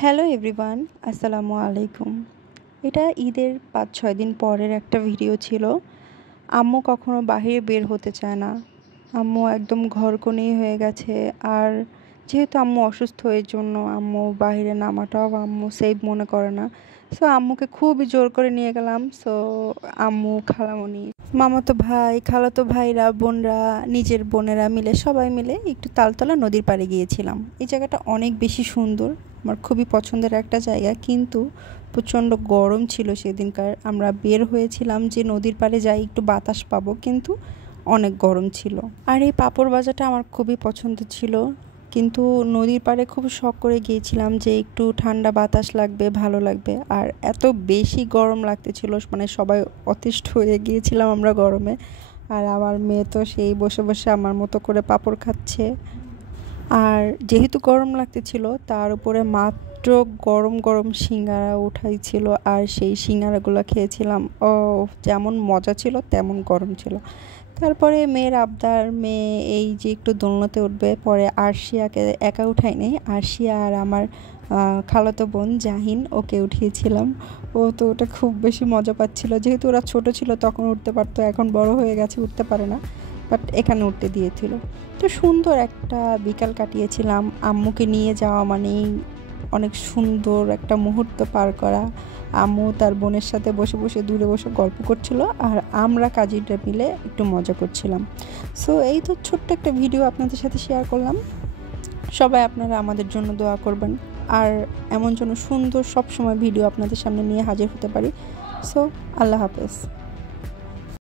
Hello everyone, আসসালামু আলাইকুম। এটা ঈদের ৫-৬ দিন পরের একটা ভিডিও ছিল। আম্মু কখনো বাহিরে বের হতে চায় না। আম্মু একদম ঘরকোণেই হয়ে গেছে। আর যেহেতু আম্মু অসুস্থ, এর জন্য আম্মু বাহিরে নামাটাও আম্মু সেফ মনে করে না। সো আম্মুকে খুবই জোর করে নিয়ে গেলাম। সো আম্মু, খালামণি, মামাতো ভাই, খালাতো ভাইরা, বোনরা, নিজের বোনেরা মিলে সবাই মিলে একটু তালতলা নদীর পাড়ে গিয়েছিলাম। এই জায়গাটা অনেক বেশি সুন্দর, আমার খুবই পছন্দের একটা জায়গা। কিন্তু প্রচণ্ড গরম ছিল সেদিনকার। আমরা বের হয়েছিলাম যে নদীর পাড়ে যাই একটু বাতাস পাবো, কিন্তু অনেক গরম ছিল। আর এই পাপড় ভাজাটা আমার খুবই পছন্দ ছিল, কিন্তু নদীর পাড়ে খুব শখ করে গিয়েছিলাম যে একটু ঠান্ডা বাতাস লাগবে, ভালো লাগবে। আর এত বেশি গরম লাগতেছিল, মানে সবাই অতিষ্ঠ হয়ে গিয়েছিলাম আমরা গরমে। আর আমার মেয়ে তো সেই বসে বসে আমার মতো করে পাপড় খাচ্ছে। আর যেহেতু গরম লাগতেছিল, তার উপরে মাত্র গরম গরম সিঙ্গারা উঠাইছিল, আর সেই সিঙ্গারাগুলো খেয়েছিলাম। ও, যেমন মজা ছিল তেমন গরম ছিল। তারপরে মেয়ের আবদার, মেয়ে এই যে একটু দোলনাতে উঠবে, পরে আরশিয়াকে একা উঠাই নেই, আরশিয়া আর আমার খালাতো বোন জাহিন, ওকে উঠিয়েছিলাম। ও তো ওটা খুব বেশি মজা পাচ্ছিল, যেহেতু ওরা ছোট ছিল তখন উঠতে পারতো, এখন বড় হয়ে গেছে উঠতে পারে না, বাট এখানে উঠতে দিয়েছিল। তো সুন্দর একটা বিকাল কাটিয়েছিলাম। আম্মুকে নিয়ে যাওয়া মানেই অনেক সুন্দর একটা মুহূর্ত পার করা। আম্মু তার বোনের সাথে বসে বসে দূরে বসে গল্প করছিল, আর আমরা কাজিনরা মিলে একটু মজা করছিলাম। সো এই তো ছোট্ট একটা ভিডিও আপনাদের সাথে শেয়ার করলাম। সবাই আপনারা আমাদের জন্য দোয়া করবেন, আর এমন যেন সুন্দর সব সময় ভিডিও আপনাদের সামনে নিয়ে হাজির হতে পারি। সো আল্লাহ হাফেজ।